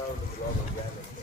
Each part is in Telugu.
ಸಾವಿರದ ಲಾಭ ಗ್ಯಾರಂಟಿ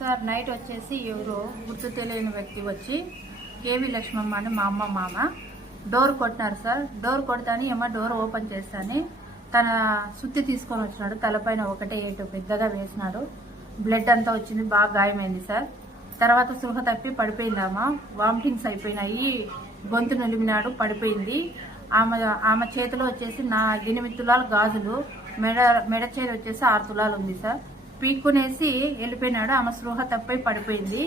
సార్ నైట్ వచ్చేసి ఎవరో గుర్తు తెలియని వ్యక్తి వచ్చి కేవి లక్ష్మమ్మ అని మా అమ్మ మామ డోర్ కొట్టినారు సార్. డోర్ కొడతాని ఏమో డోర్ ఓపెన్ చేస్తాని తన సుత్తి తీసుకొని వచ్చినాడు. తలపైన ఒకటే ఏటు పెద్దగా వేసినాడు. బ్లడ్ అంతా వచ్చింది బాగా గాయమైంది సార్. తర్వాత సుహ తప్పి పడిపోయిందామా వామిటింగ్స్ అయిపోయినాయి. గొంతు నులిమినాడు పడిపోయింది. ఆమె ఆమె చేతిలో వచ్చేసి నా ఎనిమిది తులాల గాజులు మెడ మెడ చేతి వచ్చేసి ఆరు తులాలు ఉంది సార్. పీక్కునేసి వెళ్ళిపోయినాడు. ఆమె స్పృహ తప్పై పడిపోయింది.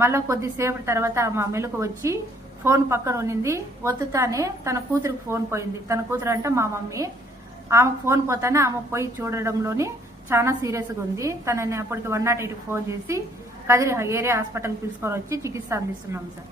మళ్ళీ కొద్దిసేపటి తర్వాత ఆమె మెలకు వచ్చి ఫోన్ పక్కన ఉన్నింది. వద్దుతానే తన కూతురికి ఫోన్ పోయింది. తన కూతురు అంటే మా మమ్మీ. ఆమెకు ఫోన్ పోతానే ఆమె పోయి చూడడంలోని చాలా సీరియస్గా ఉంది. తనని అప్పటికి వన్ నాట్ ఎయిట్కి ఫోన్ చేసి కదిరి ఏరియా హాస్పిటల్కి పిలుచుకొని వచ్చి చికిత్స అందిస్తున్నాం సార్.